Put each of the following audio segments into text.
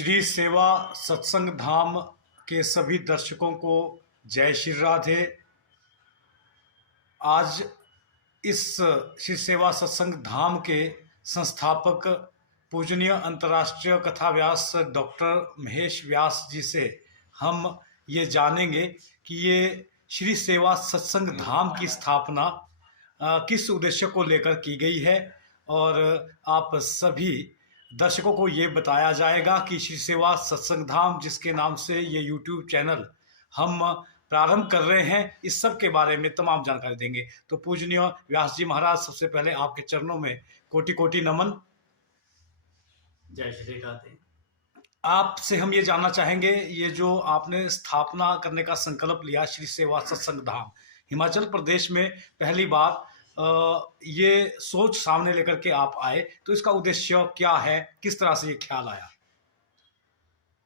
श्री सेवा सत्संग धाम के सभी दर्शकों को जय श्री राधे। आज इस श्री सेवा सत्संग धाम के संस्थापक पूजनीय अंतर्राष्ट्रीय कथा व्यास डॉक्टर महेश व्यास जी से हम ये जानेंगे कि ये श्री सेवा सत्संग धाम की स्थापना किस उद्देश्य को लेकर की गई है, और आप सभी दर्शकों को ये बताया जाएगा कि श्री सेवा सत्संग धाम जिसके नाम से ये यूट्यूब चैनल हम प्रारंभ कर रहे हैं, इस सब के बारे में तमाम जानकारी देंगे। तो पूजनीय व्यास जी महाराज, सबसे पहले आपके चरणों में कोटि कोटि नमन। जय श्री राधे। आपसे हम ये जानना चाहेंगे, ये जो आपने स्थापना करने का संकल्प लिया श्री सेवा सत्संग धाम, हिमाचल प्रदेश में पहली बार ये सोच सामने लेकर के आप आए, तो इसका उद्देश्य क्या है, किस तरह से ये ख्याल आया?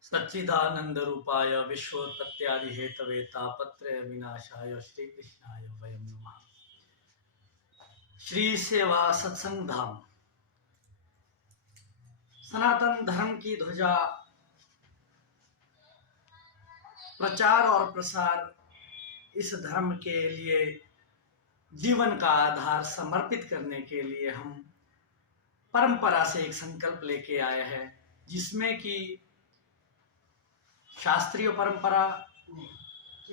सच्चिदानंद रूपाय विश्वोत्पत्त्यादि हेतवे तापत्रय विनाशाय श्री कृष्णाय वयं नमः। श्री सेवा सत्संग धाम सनातन धर्म की ध्वजा प्रचार और प्रसार, इस धर्म के लिए जीवन का आधार समर्पित करने के लिए हम परंपरा से एक संकल्प लेके आए हैं, जिसमें कि शास्त्रीय परंपरा,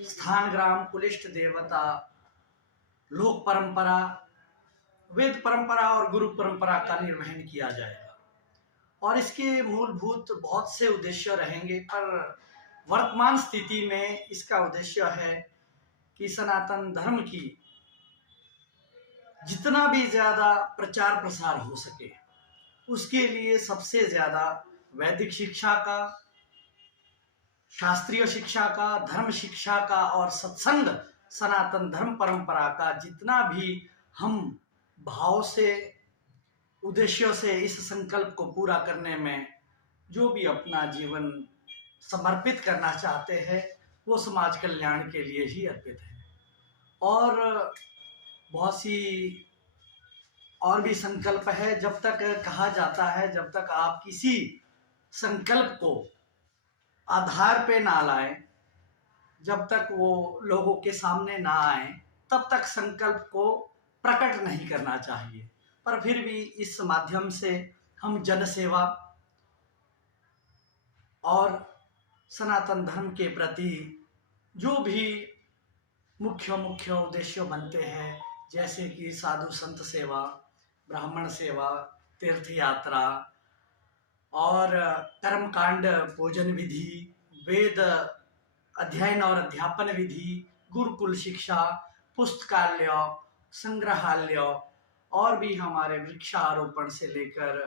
स्थान ग्राम कुलिष्ट देवता, लोक परंपरा, वेद परंपरा और गुरु परंपरा का निर्वहन किया जाएगा। और इसके मूलभूत बहुत से उद्देश्य रहेंगे, पर वर्तमान स्थिति में इसका उद्देश्य है कि सनातन धर्म की जितना भी ज्यादा प्रचार प्रसार हो सके, उसके लिए सबसे ज्यादा वैदिक शिक्षा का, शास्त्रीय शिक्षा का, धर्म शिक्षा का और सत्संग सनातन धर्म परंपरा का जितना भी हम भाव से, उद्देश्यों से इस संकल्प को पूरा करने में जो भी अपना जीवन समर्पित करना चाहते हैं, वो समाज कल्याण के लिए ही अर्पित है। और बहुत सी और भी संकल्प है। जब तक कहा जाता है, जब तक आप किसी संकल्प को आधार पे ना लाएं, जब तक वो लोगों के सामने ना आए, तब तक संकल्प को प्रकट नहीं करना चाहिए। पर फिर भी इस माध्यम से हम जन सेवा और सनातन धर्म के प्रति जो भी मुख्य उद्देश्य बनते हैं, जैसे कि साधु संत सेवा, ब्राह्मण सेवा, तीर्थ यात्रा और कर्मकांड, भोजन विधि, वेद अध्ययन और अध्यापन विधि, गुरुकुल शिक्षा, पुस्तकालय, संग्रहालय और भी हमारे वृक्षारोपण से लेकर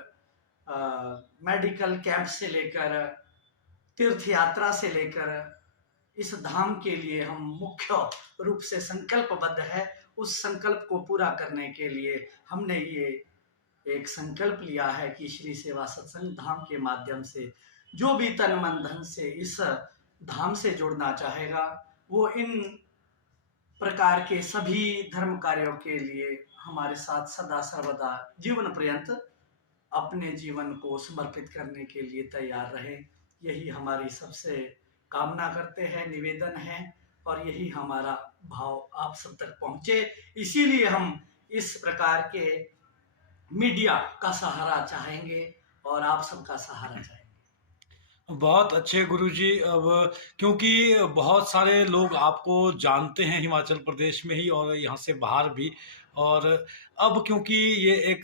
मेडिकल कैंप से लेकर तीर्थ यात्रा से लेकर इस धाम के लिए हम मुख्य रूप से संकल्पबद्ध है। उस संकल्प को पूरा करने के लिए हमने ये एक संकल्प लिया है कि श्री सेवा सत्संग धाम के माध्यम से जो भी तन मन धन से इस धाम से जुड़ना चाहेगा, वो इन प्रकार के सभी धर्म कार्यों के लिए हमारे साथ सदा सर्वदा जीवन पर्यंत अपने जीवन को समर्पित करने के लिए तैयार रहे। यही हमारी सबसे कामना करते हैं, निवेदन है, और यही हमारा भाव आप सब तक पहुंचे। इसीलिए हम इस प्रकार के मीडिया का सहारा चाहेंगे और आप सबका सहारा चाहेंगे। बहुत अच्छे गुरुजी। अब क्योंकि बहुत सारे लोग आपको जानते हैं हिमाचल प्रदेश में ही और यहाँ से बाहर भी, और अब क्योंकि ये एक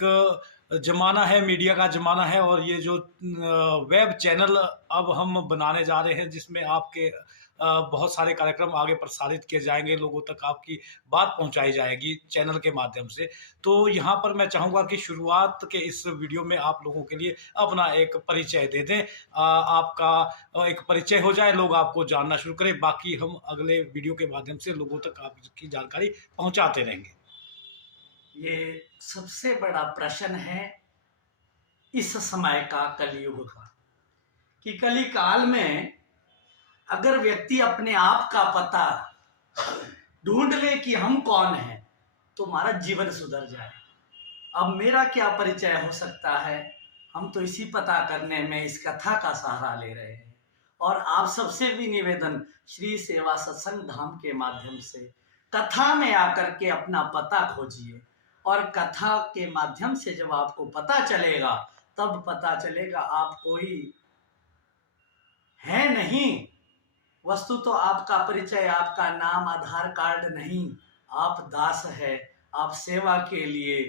ज़माना है, मीडिया का ज़माना है, और ये जो वेब चैनल अब हम बनाने जा रहे हैं, जिसमें आपके बहुत सारे कार्यक्रम आगे प्रसारित किए जाएंगे, लोगों तक आपकी बात पहुंचाई जाएगी चैनल के माध्यम से। तो यहाँ पर मैं चाहूँगा कि शुरुआत के इस वीडियो में आप लोगों के लिए अपना एक परिचय दे दें, आपका एक परिचय हो जाए, लोग आपको जानना शुरू करें। बाकी हम अगले वीडियो के माध्यम से लोगों तक आपकी जानकारी पहुँचाते रहेंगे। ये सबसे बड़ा प्रश्न है इस समय का, कलयुग का, कि कली काल में अगर व्यक्ति अपने आप का पता ढूंढ ले कि हम कौन हैं, तो हमारा जीवन सुधर जाए। अब मेरा क्या परिचय हो सकता है, हम तो इसी पता करने में इस कथा का सहारा ले रहे हैं। और आप सबसे भी निवेदन, श्री सेवा सत्संग धाम के माध्यम से कथा में आकर के अपना पता खोजिए। और कथा के माध्यम से जब आपको पता चलेगा, तब पता चलेगा आप कोई है नहीं। वस्तु तो आपका परिचय, आपका नाम, आधार कार्ड नहीं, आप दास है। आप सेवा के लिए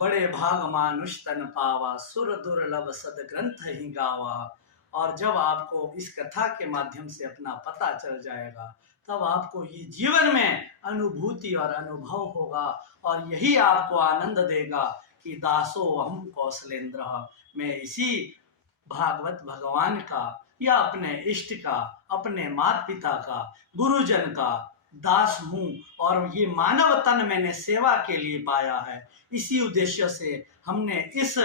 बड़े भाग मानुष तन पावा, सुर दुर्लभ सद ग्रंथ ही गावा। और जब आपको इस कथा के माध्यम से अपना पता चल जाएगा, तब आपको ये जीवन में अनुभूति और अनुभव होगा। और यही आपको आनंद देगा कि दासो हम कौशलेंद्र, मैं इसी भागवत भगवान का या अपने इष्ट का, अपने माता पिता का, गुरुजन का दास हूँ। और ये मानव तन मैंने सेवा के लिए पाया है। इसी उद्देश्य से हमने इस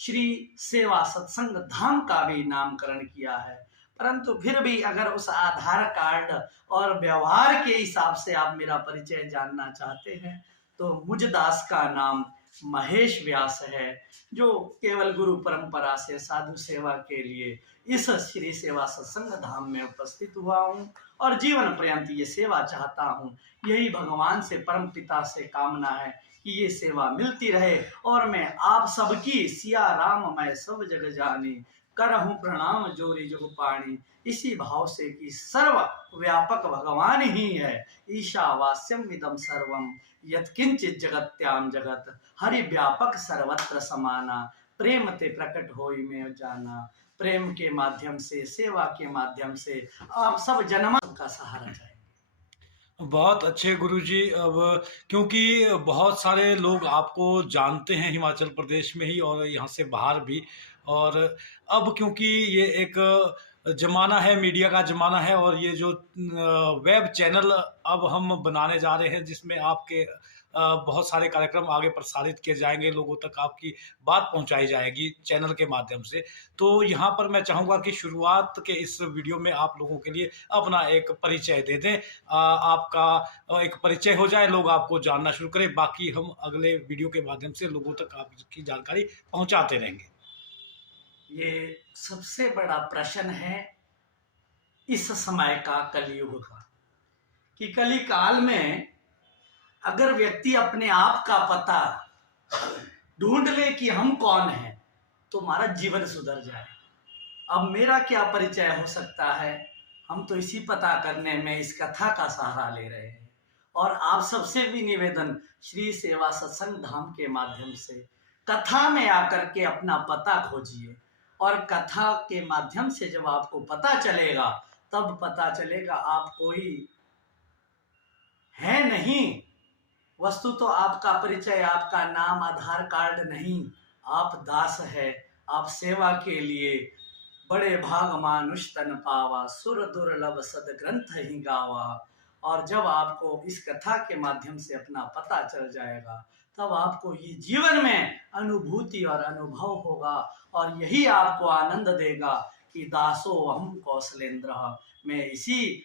श्री सेवा सत्संग धाम का भी नामकरण किया है। परंतु फिर भी अगर उस आधार कार्ड और व्यवहार के हिसाब से आप मेरा परिचय जानना चाहते हैं, तो मुझ दास का नाम महेश व्यास है, जो केवल गुरु परंपरा से साधु सेवा के लिए इस श्री सेवा सत्संग धाम में उपस्थित हुआ हूँ और जीवन पर्यंत ये सेवा चाहता हूँ। यही भगवान से, परम पिता से कामना है कि ये सेवा मिलती रहे। और मैं आप सबकी सिया राम मैं सब जग जानी, करहूँ प्रणाम जोरी जुग पाणी। इसी भाव से कि सर्व व्यापक भगवान ही है, ईशावास्यम इदम सर्वम यत्किंचित जगत्याम जगत, हरि व्यापक सर्वत्र समाना, प्रेम ते प्रकट होई में जाना। प्रेम के माध्यम से, सेवा के माध्यम से आप सब जन्म का सहारा चाहिए। बहुत अच्छे गुरुजी। अब क्योंकि बहुत सारे लोग आपको जानते हैं हिमाचल प्रदेश में ही और यहाँ से बाहर भी। और अब क्योंकि ये एक ज़माना है, मीडिया का ज़माना है, और ये जो वेब चैनल अब हम बनाने जा रहे हैं, जिसमें आपके बहुत सारे कार्यक्रम आगे प्रसारित किए जाएंगे, लोगों तक आपकी बात पहुंचाई जाएगी चैनल के माध्यम से। तो यहाँ पर मैं चाहूँगा कि शुरुआत के इस वीडियो में आप लोगों के लिए अपना एक परिचय दे दें। आपका एक परिचय हो जाए, लोग आपको जानना शुरू करें। बाकी हम अगले वीडियो के माध्यम से लोगों तक आपकी जानकारी पहुंचाते रहेंगे। ये सबसे बड़ा प्रश्न है इस समय का, कलयुग का, कि कली काल में अगर व्यक्ति अपने आप का पता ढूंढ ले कि हम कौन हैं, तो हमारा जीवन सुधर जाए। अब मेरा क्या परिचय हो सकता है, हम तो इसी पता करने में इस कथा का सहारा ले रहे हैं। और आप सबसे भी निवेदन, श्री सेवा सत्संग धाम के माध्यम से कथा में आकर के अपना पता खोजिए। और कथा के माध्यम से जब आपको पता चलेगा, तब पता चलेगा आप कोई है नहीं। वस्तु तो आपका परिचय, आपका नाम, आधार कार्ड नहीं, आप दास है। आप सेवा के लिए बड़े भाग मानुष तन पावा, सुर दुर्लभ सद ग्रंथ ही गावा। और जब आपको इस कथा के माध्यम से अपना पता चल जाएगा, तब आपको ये जीवन में अनुभूति और अनुभव होगा। और यही आपको आनंद देगा कि दासो हम कौशलेंद्र, मैं इसी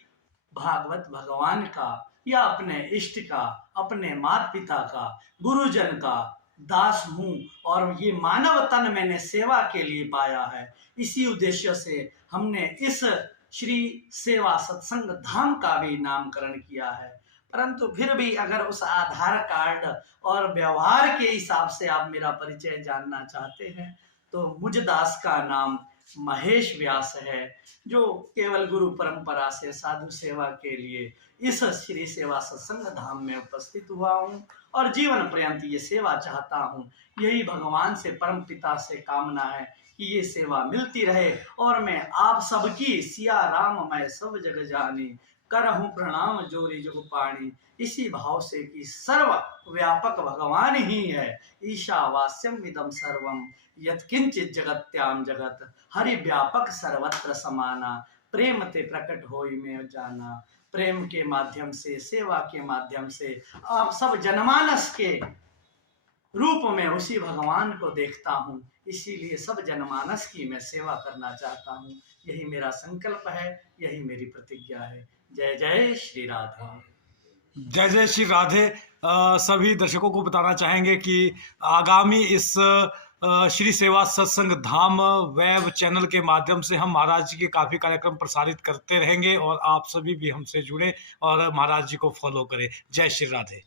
भागवत भगवान का या अपने इष्ट का, अपने माता पिता का, गुरुजन का दास हूँ। और ये मानव तन मैंने सेवा के लिए पाया है। इसी उद्देश्य से हमने इस श्री सेवा सत्संग धाम का भी नामकरण किया है। परंतु फिर भी अगर उस आधार कार्ड और व्यवहार के हिसाब से आप मेरा परिचय जानना चाहते हैं, तो मुझ दास का नाम महेश व्यास है, जो केवल गुरु परंपरा से साधु सेवा के लिए इस श्री सेवा सत्संग धाम में उपस्थित हुआ हूँ और जीवन पर्यंत ये सेवा चाहता हूँ। यही भगवान से, परम पिता से कामना है कि ये सेवा मिलती रहे। और मैं आप सबकी सिया राम मैं सब जग जानी, करहूँ प्रणाम जोरी जुग पाणी। इसी भाव से कि सर्व व्यापक भगवान ही है, ईशावास्यम इदम सर्वम यत्किंचित जगत्याम जगत, हरि व्यापक सर्वत्र समाना, प्रेम ते प्रकट होई में जाना। प्रेम के माध्यम से, सेवा के माध्यम से आप सब जनमानस के रूप में उसी भगवान को देखता हूँ। इसीलिए सब जनमानस की मैं सेवा करना चाहता हूँ। यही मेरा संकल्प है, यही मेरी प्रतिज्ञा है। जय जय श्री राधे। जय जय श्री राधे। सभी दर्शकों को बताना चाहेंगे कि आगामी इस श्री सेवा सत्संग धाम वेब चैनल के माध्यम से हम महाराज जी के काफ़ी कार्यक्रम प्रसारित करते रहेंगे और आप सभी भी हमसे जुड़े और महाराज जी को फॉलो करें। जय श्री राधे।